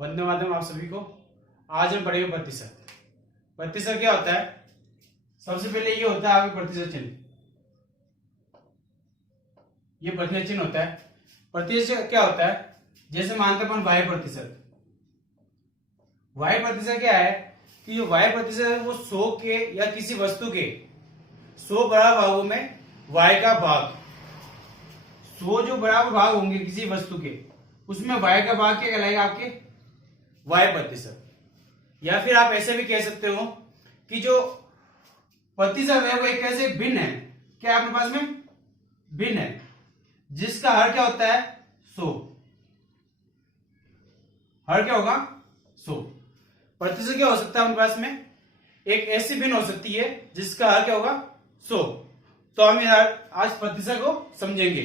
वंदे मातरम आप सभी को। आज हम पढ़ेंगे प्रतिशत। प्रतिशत क्या होता है? सबसे पहले ये होता है आपके प्रतिशत चिन्ह। ये प्रतिशत चिन्ह होता है। प्रतिशत क्या होता है? जैसे मानते हैं अपन y प्रतिशत। y प्रतिशत क्या है कि जो y प्रतिशत है वो 100 के या किसी वस्तु के 100 बराबर भागों में y का भाग, 100 जो बराबर भाग होंगे किसी वस्तु के उसमें y का भाग क्या कहलाएगा? आपके y प्रतिशत। या फिर आप ऐसे भी कह सकते हो कि जो प्रतिशत है वो एक ऐसे भिन्न है। क्या आपके पास में भिन्न है जिसका हर क्या होता है? 100। हर क्या होगा? 100। प्रतिशत क्या हो सकता है अपने पास में? एक ऐसी भिन्न हो सकती है जिसका हर क्या होगा? 100। तो हम यार आज प्रतिशत को समझेंगे।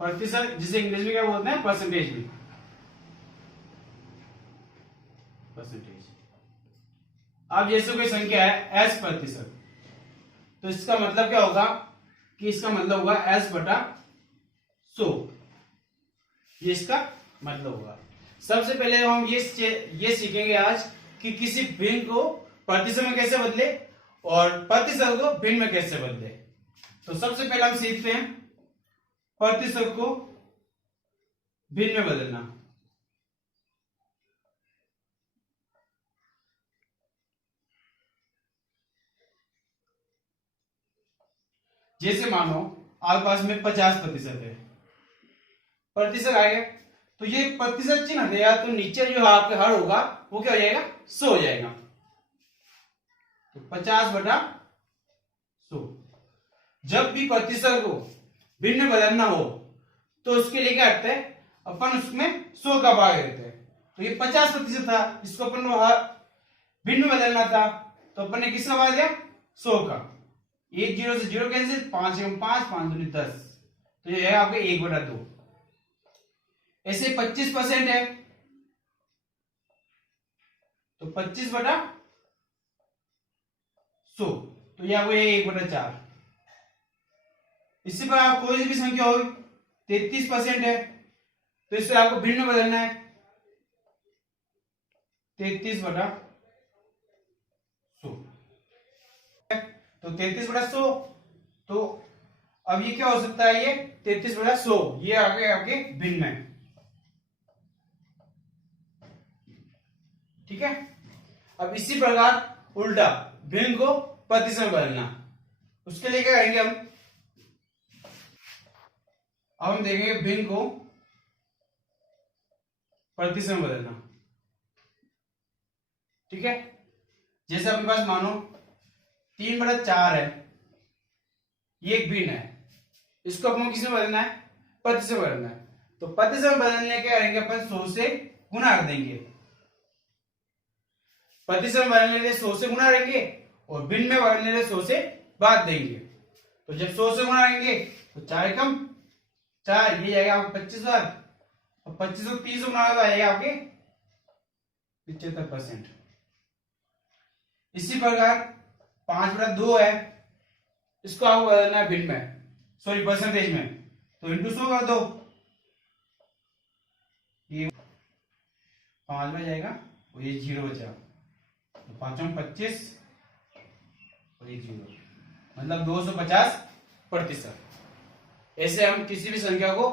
प्रतिशत जिसे इंग्लिश में क्या बोलते हैं? परसेंटेज में। परसेंटेज। अब जैसे कोई संख्या है s प्रतिशत, तो इसका मतलब क्या होगा कि इसका मतलब होगा s बटा 100। ये इसका मतलब होगा। सबसे पहले हम ये सीखेंगे आज कि किसी भिन्न को प्रतिशत में कैसे बदले और प्रतिशत को भिन्न में कैसे बदले। तो सबसे पहले हम सीखते हैं प्रतिशत को भिन्न में बदलना। जैसे मानो आपके पास में 50% है, प्रतिशत आएगा तो ये प्रतिशत चिन्ह हटेगा तो नीचे जो आपका हर होगा वो क्या हो जाएगा? 100 हो जाएगा। तो 50 बटा 100। जब भी प्रतिशत को भिन्न बदलना हो तो उसके लिए क्या करते हैं? अपन उसमें 100 का भाग देते हैं। तो ये 50% था, इसको अपन भिन्न में बदलना था तो अपन ने किसका भाग दिया? 100 का। 1 0 से 0 कैंसिल, 5 1 5 5 2 10, तो ये है आपके 1 बटा 2। ऐसे 25% है तो 25 बटा 100, तो ये आपको 1 बटा 4। इसी पर आप कोई भी संख्या होगी 33% है तो इससे आपको भिन्न में बदलना है 33 बटा 100। तो 33 बटा 100, तो अब ये क्या हो सकता है? ये 33 बटा 100 ये आगे आपके भिन्न में। ठीक है। अब इसी प्रकार उल्टा भिन्न को प्रतिशत में बदलना, उसके लिए क्या करेंगे हम? अब हम देखेंगे भिन्न को प्रतिशत में बदलना। ठीक है। जैसे अपने पास मानो 3 बटा 4 है, ये एक भिन्न है, इसको अपन किस में बदलना है? प्रतिशत में बदलना है। तो प्रतिशत में बदलने क्या करेंगे? अपन 100 से गुणा कर देंगे। प्रतिशत में बदलने के लिए 100 से गुणा करेंगे और भिन्न में बदलने के लिए 100 से भाग देंगे। तो जब 100 से गुणा करेंगे तो 4 कम 4, ये जाएगा आपको 25 बार, और 25 को 30 गुणा आएगा आपके 75%। इसी प्रकार 5 बटा 2 है, इसको आपको बदलना है भिन्न में, सॉरी परसेंटेज में, तो इंटू 100 कर दो, ये 5 में जाएगा और ये 0 बचा, तो 5 में 25 और एक 0, मतलब 250%। ऐसे हम किसी भी संख्या को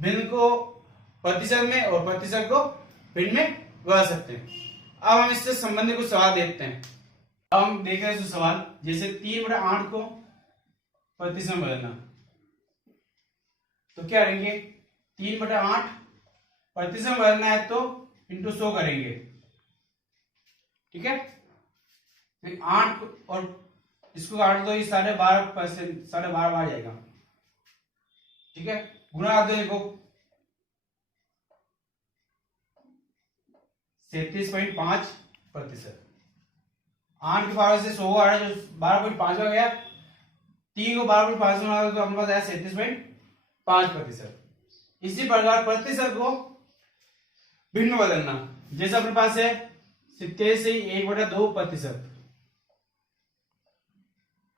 भिन्न को प्रतिशत में और प्रतिशत को भिन्न में बदल सकते हैं। अब हम इससे संबंधित कुछ सवाल देखते हैं। अब हम देख रहे हैं सवाल, जैसे 3 बटा 8 को प्रतिशत में बदलना, तो क्या करेंगे? 3 बटा 8 प्रतिशत में बदलना है तो इंटू 100 करेंगे। ठीक है। फिर 8 और इसको काट दो, ये 12.5% 12.5 बार जाएगा। ठीक है। गुणा कर दो, देखो 37.5%। 8 के पावर से 100 आ रहा है जो 12.5 में गया, 3 को 12.5 में आ तो अपने पास आया 37.5%। इसी प्रकार प्रतिशत को भिन्न में बदलना, जैसे अपने पास है 70 से 1 बटा 2%।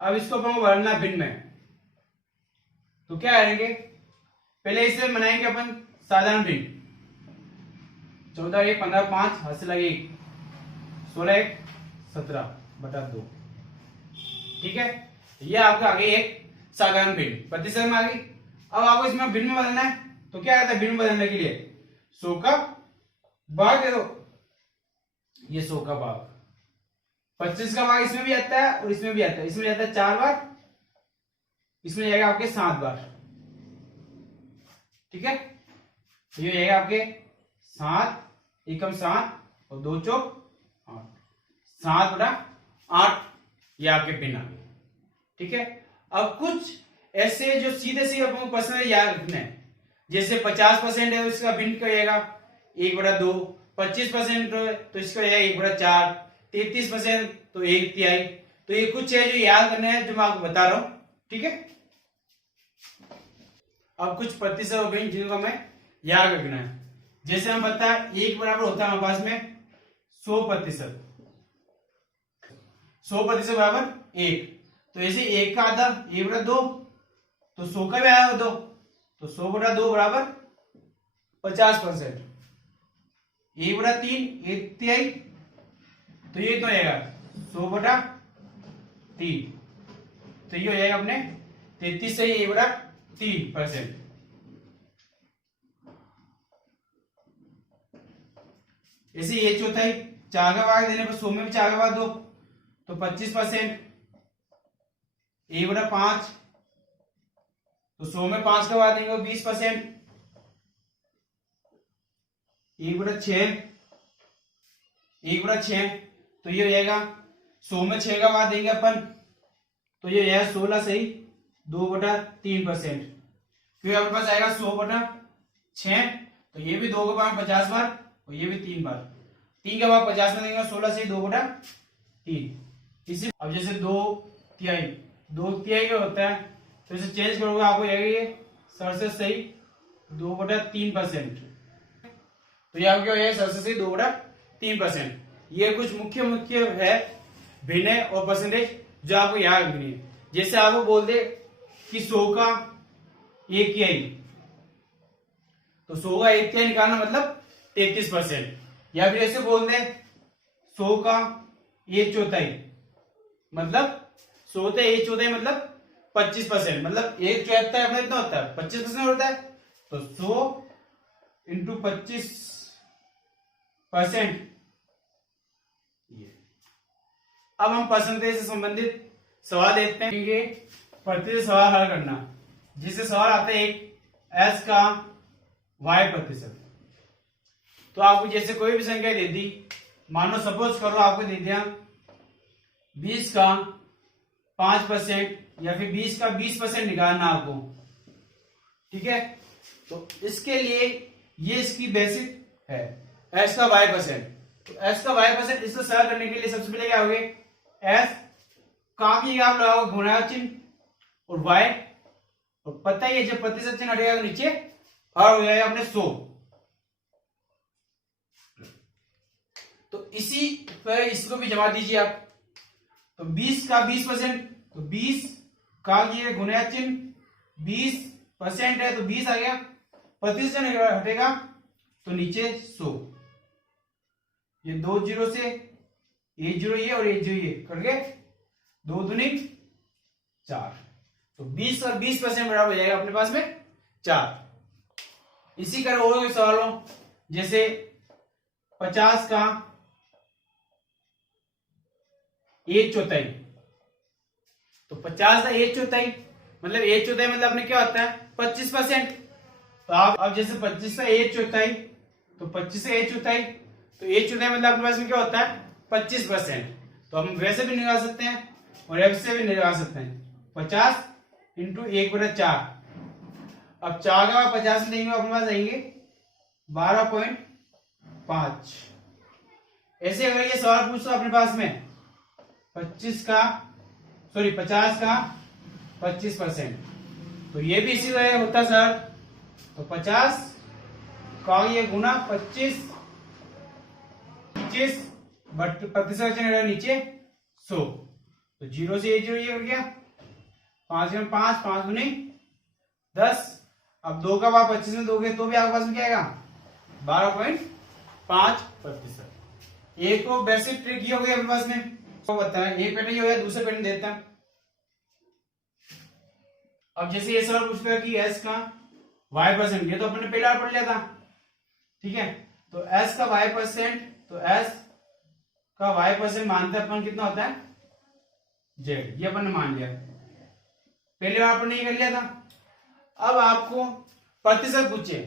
अब इसको अपन को बदलना भिन्न में, तो क्या करेंगे? पहले इसे बनाएंगे अपन साधारण भिन्न। 14 एक 15 5 हाथ से लगे 1 16 एक 17 बटा 2। ठीक है, ये आपका आगे एक साधारण भिन्न प्रतिशत में आ गई। अब आपको इसमें भिन्न में बदलना है, तो क्या कहता है भिन्न बदलने के लिए 100 का भाग दे दो, ये 100 का भाग, 25 का भाग इसमें भी आता है और इसमें भी आता है, इसमें जाता है 4 बार, इसमें जाएगा आपके 7 बार। ठीक है, तो ये जाएगा आपके 7 एकम 7 और 2 चौक 8, 7 बटा 8 ये आपके भिन्न आ गए। ठीक है, अब कुछ ऐसे जो सीधे सीधे आपको पसंद याद रखना है, जैसे 50% है तो इसका भिन्न करिएगा 1 बटा 2, 25% तो इसका है 1 बटा 4, 33% तो 1/3। तो ये कुछ है जो याद करना है, जो मैं आपको बता रहा हूं। ठीक है, अब कुछ प्रतिशत हो गई जिनको हमें याद रखना है। जैसे हम पता है 1 बराबर होता है हमारे पास में 100%, 100% बराबर 1, तो ऐसे 1 का आधा 1 बटा 2, तो 100 का भी आया 2, तो 100 बटा 2 बराबर 50%, 1 बटा 3 1/3, तो ये तो आएगा 100 बटा 3, तो ये हो जाएगा अपने 33 से 1 बटा 3%। ऐसे ये चौथाई 4 का भाग देने पर 100 में भी 4 का भाग दो, तो 25%, 1 बटा 5, तो 100 में 5 का भाग देंगे 20%, 1 बटा 6, 1 बटा 6, तो ये हो जाएगा 100 में 6 का भाग देंगे अपन, तो ये हो जाएगा 16 सही 2 बटा 3%। फिर अपने पास आएगा 100 बटा 6, तो ये भी 2 का भाग 50 बार और ये भी 3 बार, 3 का भाग 50 में देंगे 16 से 2 बटा 3। इसी अब जैसे 2/3 क्या होता है, तो इसे चेंज करोगे आपको ये सरसे सही 2 बटा 3%, तो ये आपको क्या हो जाएगा सरसे सही 2 बटा 3%। ये कुछ मुख्य मुख्य है भिन्न और परसेंटेज जो आपको याद रखनी है। जैसे आपको बोल दे कि 100 का 1/3, तो 100 का 1/3 निकालना मतलब 33%, या फिर ऐसे बोल दे 100 का 1/4, मतलब 100 का 1/4 मतलब 25%, मतलब 1/74 अपने इतना होता है 25% होता है, तो 100 इंटू 25%। अब हम परसेंटेज से संबंधित सवाल देखते हैं कि प्रतिशत सवाल हल करना। जिससे सवाल आता है एक s का y%, तो आपको जैसे कोई भी संख्या दे दी, मानो सपोज करो आपको दे दिया 20 का 5% या फिर 20 का 20% निकालना आपको। ठीक है, तो इसके लिए ये इसकी बेसिक है s का y%, तो s का y%, इसको सरल करने के लिए सबसे पहले क्या होगे s का की आप लगाओगे गुणा चिन्ह और y, और पता ही है जब प्रतिशत चिन्ह हटेगा तो नीचे और हो जाएगा अपने 100। तो इसी पर इसको भी जमा दीजिए आप, तो 20 का 20%, तो 20 का ये गुणा चिन्ह 20% है तो 20 आ गया, प्रतिशत हटेगा तो नीचे 100, ये 2 जीरो से 1 जीरो ये और 1 जीरो ये करके 2 दूनी 4, तो 20 और 20% बराबर हो जाएगा अपने पास में 4। इसी तरह और कोई सवाल हो, जैसे 50 का 1/4, तो 50 का 1/4 मतलब 1/4 मतलब अपने क्या होता है 25%, तो आप अब जैसे 25 का 1/4, तो 25 का 1/4, तो 1/4 मतलब अपने पास में क्या होता है 25%, तो हम वैसे भी निकाल सकते हैं और ऐसे भी निकाल सकते हैं 50 इंटू 1/4। अब 4 का 50 में देंगे अपने पास आएंगे 12.5। ऐसे अगर ये सवाल पूछो अपने पास में 50 का 25%, तो ये भी इसी तरह होता सर, तो 50 का ये गुना 25 प्रतिशत नीचे 100, तो 0 से 1 0 ये हो गया, 5 में 5 5 गुने 10, अब 2 का भाग 25 में दोगे तो भी आपके पास में क्या आएगा 5%। एक तो बेसिक ट्रिक ये हो गई अपने पास में, तो बताया एक पैटर्न ये हो गया, दूसरा पैटर्न देते हैं। अब जैसे ये सवाल पूछता है कि एस का y%, ये तो अपने पहले बार पढ़ लिया था, ठीक है। तो एस का y%, तो एस का y% मानते हैं अपन कितना होता है जेड, ये अपन ने मान लिया, पहले बार अपन ने ये कर लिया था। अब आपको प्रतिशत पूछे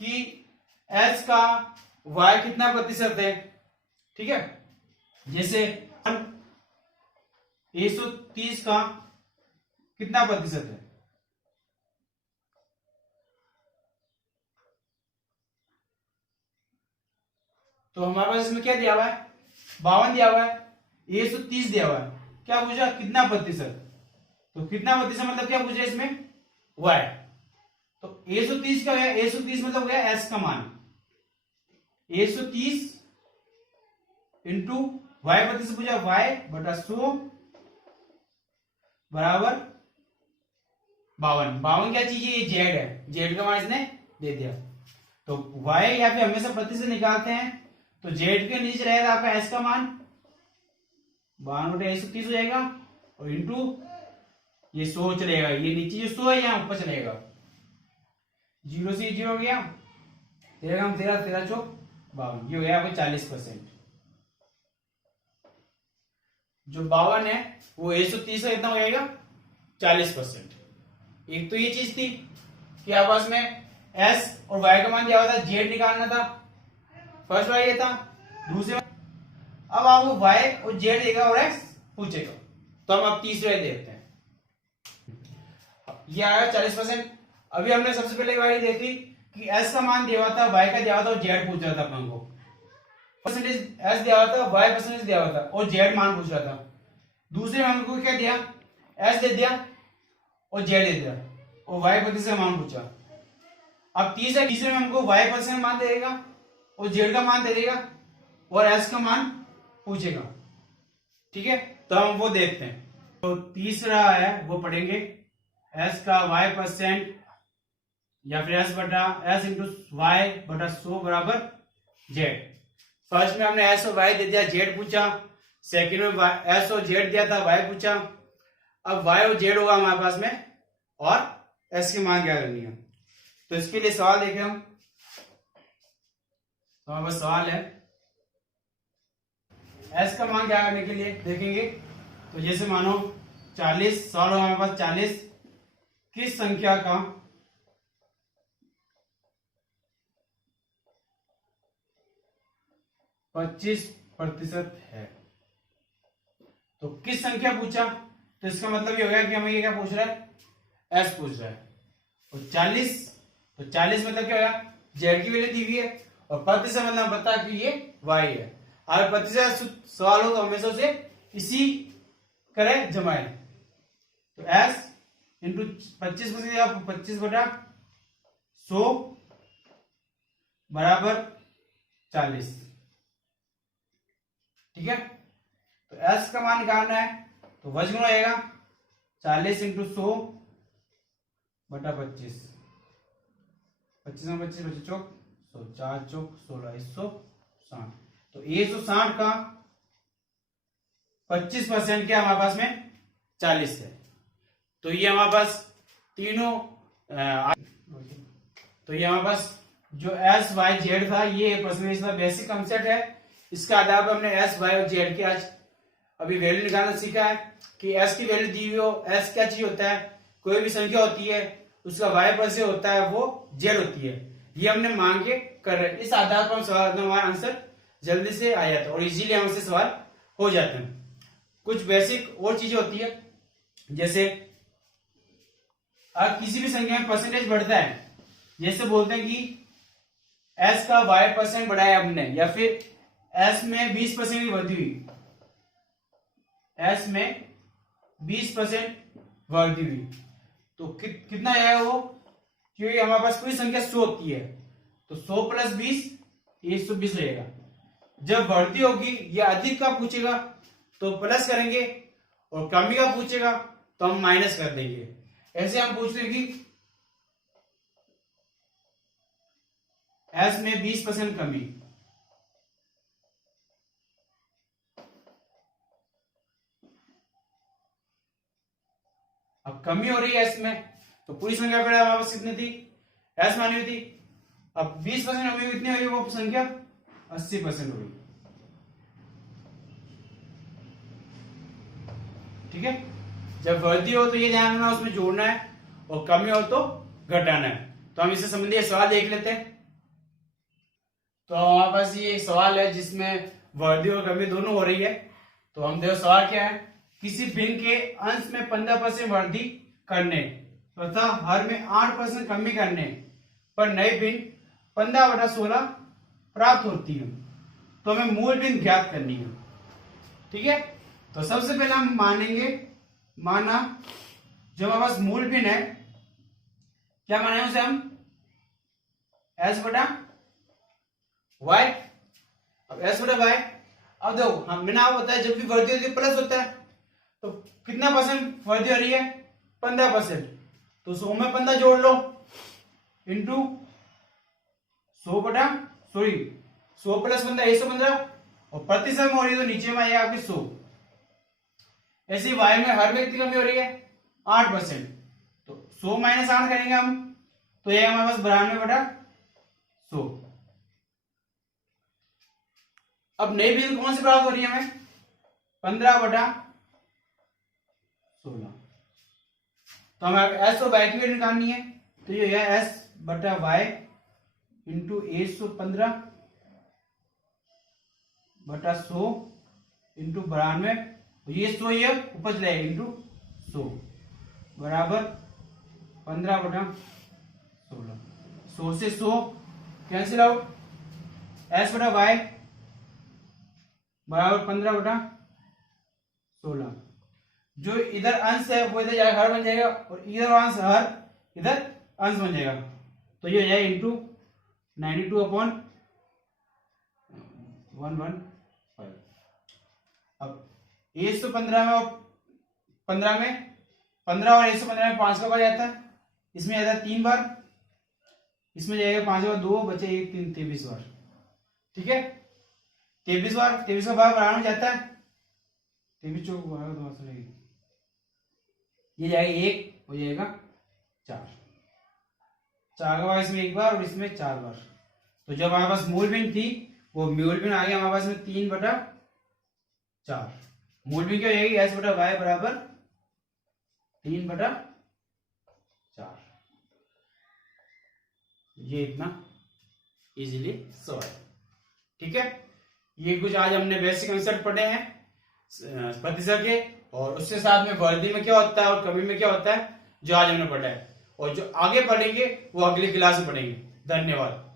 कि एस का y कितना प्रतिशत है, ठीक है। जैसे 130 का कितना प्रतिशत है, तो हमारे पास इसमें क्या दिया हुआ है 52 दिया हुआ है, 130 दिया हुआ है, क्या पूछा कितना प्रतिशत, तो कितना प्रतिशत मतलब क्या पूछा इसमें y, तो 130 का है, 130 मतलब गया s का मान, 130 इंटू y प्रतिशत पूछा, y बटा 100 बराबर 52 क्या चीज है, ये जेड है, जेड का मान इसने दे दिया। तो y या फिर हमेशा प्रतिशत निकालते हैं, तो जेड के नीचे रहेगा आपका s का मान 52/130 हो जाएगा, और इंटू ये 100 चलेगा, ये नीचे जो 100 है यहाँ ऊपर चलेगा, 0 से 0 हो गया, 13 13 13 चौक 52, ये हो गया आपका 40%। जो 52 है वो 130 का कितना हो जाएगा 40%। एक तो ये चीज थी कि आपस में s और y का मान दिया हुआ था, z निकालना था, फर्स्ट वाला ये था। दूसरे अब आपको y और z देगा और x पूछेगा, तो हम अब तीसरे देखते हैं। ये आया 40%। अभी हमने सबसे पहले वाली देखी कि s का मान दिया हुआ था, y का दिया हुआ था और z पूछ रहा था अपन को, परसेंटेज s दिया हुआ था, y परसेंटेज दिया हुआ था और z मान पूछ रहा था। दूसरे में हमको क्या दिया, s दे दिया और z दे दिया और y प्रतिशत मान पूछा। अब तीसरे में हमको y परसेंट मान देगा और z का मान दे देगा और s का मान पूछेगा, ठीक है। तो हम वो देखते हैं। तो तीसरा है वो पढ़ेंगे s का y% या फिर s इंटू y बटा 100 बराबर z। फर्स्ट में हमने s और y दे दिया, z पूछा। सेकंड में s और z दिया था, y पूछा। अब y और z होगा हमारे पास में और s की मान क्या करनी है, तो इसके लिए सवाल देखें हम। तो हमारे पास सवाल है s का मान क्या करने के लिए देखेंगे। तो जैसे मानो 40, सवाल होगा हमारे पास 40 किस संख्या का 25% है। तो किस संख्या पूछा, तो इसका मतलब ये हो गया कि हमें ये क्या पूछ रहा है, s पूछ रहा है। और 40, तो 40 मतलब क्या होगा, z की वैल्यू दी हुई है और प्रतिशत मतलब बता कि ये y है। अगर प्रतिशत सवाल हो तो हमेशा उसे इसी करें जमाए। तो s इंटू 25%, 25/100 बराबर 40, ठीक है। तो s का मान निकालना है, तो वजन रहेगा 40 इंटू 100 बटा 25, 25 में 25 25 चौक 100, 4 चौक 16, 160। तो 160 का 25% क्या हमारे पास में 40 है। तो ये हमारे पास तीनों तो ये हमारे पास जो s y z था ये परसेंटेज था, बेसिक कंसेप्ट है। इसके आधार पर हमने s y और z की आज अभी वैल्यू निकालना सीखा है कि s की वैल्यू दी हुई हो, s क्या चीज होता है, कोई भी संख्या होती है उसका y परसेंट होता है वो z होती है, ये हमने मांग के कर रहे हैं। इस आधार पर हम सवाल हमारा आंसर जल्दी से आ जाता है और इजीली हमसे सवाल हो जाते हैं। कुछ बेसिक और चीजें होती है, जैसे अगर किसी भी संख्या में परसेंटेज बढ़ता है, जैसे बोलते हैं कि s का y% बढ़ाया हमने, या फिर s में 20% की वृद्धि हुई, s में 20% वृद्धि हुई, तो कितना आएगा वो, क्योंकि हमारे पास कोई संख्या 100 होती है, तो 100 + 20 ये 120 रहेगा। जब बढ़ती होगी या अधिक का पूछेगा तो प्लस करेंगे और कमी का पूछेगा तो हम माइनस कर देंगे। ऐसे हम पूछते हैं कि s में 20% कमी, अब कमी हो रही है एस में, तो पूरी संख्या पहले हमारे पास कितनी थी, एस मानी हुई थी। अब 20% कमी कितनी हुई, वो संख्या 80% हुई। ठीक है, जब वृद्धि हो तो ये ध्यान रखना उसमें जोड़ना है, और कमी हो तो घटाना है। तो हम इससे संबंधित सवाल देख लेते हैं। तो हमारे पास ये एक सवाल है जिसमें वृद्धि और कमी दोनों हो रही है। तो हम देखो सवाल क्या है, किसी भिन्न के अंश में 15% वृद्धि करने तथा हर में 8% कमी करने पर नई भिन्न 15/16 प्राप्त होती है। तो हमें मूल भिन्न ज्ञात करनी है। ठीक है, तो सबसे पहले हम मानेंगे, माना जो हमारे पास मूल भिन्न है, क्या माने उसे हम, s बटा y। अब s बटा y, अब देखो हम मैंने आपको बताया जब भी वृद्धि होती है प्लस होता है, तो कितना परसेंट वृद्धि हो रही है, 15%। तो 100 में 15 जोड़ लो, इंटू 100 बटा 100 प्लस 15 115, और प्रतिशत में हो रही है तो नीचे में आएगा आपकी 100। ऐसे y में हर व्यक्ति कमी हो रही है 8%, तो 100 माइनस 8 करेंगे हम, तो ये हमारे पास 92/100। अब नई बिल कौन सी प्राप्त हो रही है हमें, 15/16। तो हमें एस और वाई की वैल्यू निकालनी है, तो ये है एस बटा वाई इंटू 115/100 इंटू 92, ये 100 ये ऊपर चले इंटू 100 बराबर 15/16। 100 से 100 कैंसिल आउट, एस बटा वाई बराबर 15/16। जो इधर अंश है वो इधर जाएगा, हर बन जाएगा, और इधर अंश हर इधर अंश बन जाएगा, तो ये हो जाएगा इंटू 92/115। अब 115 में 15 में 15 और 115 में 5 का बार जाता है, इसमें जाता है 3 बार, इसमें जाएगा 5 बार 2 बचे 1 3 23 बार। ठीक है, 23 बार, 23 का बार बढ़ाना जाता है, 23 चौक 12 तो नहीं, ये जाएगा 1 हो जाएगा 4 का बार इसमें 1 बार और इसमें 4 बार। तो जब हमारे पास मूल भिन्न थी वो मूल भिन्न आ गया हमारे पास में 3/4। मूल भिन्न क्या हो जाएगी, एस बटा वाई बराबर 3/4। ये इतना इजीली सॉल्व। ठीक है, ये कुछ आज हमने बेसिक कंसेप्ट पढ़े हैं प्रतिशत के, और उसके साथ में वृद्धि में क्या होता है और कमी में क्या होता है जो आज हमने पढ़ा है, और जो आगे पढ़ेंगे वो अगली क्लास में पढ़ेंगे। धन्यवाद।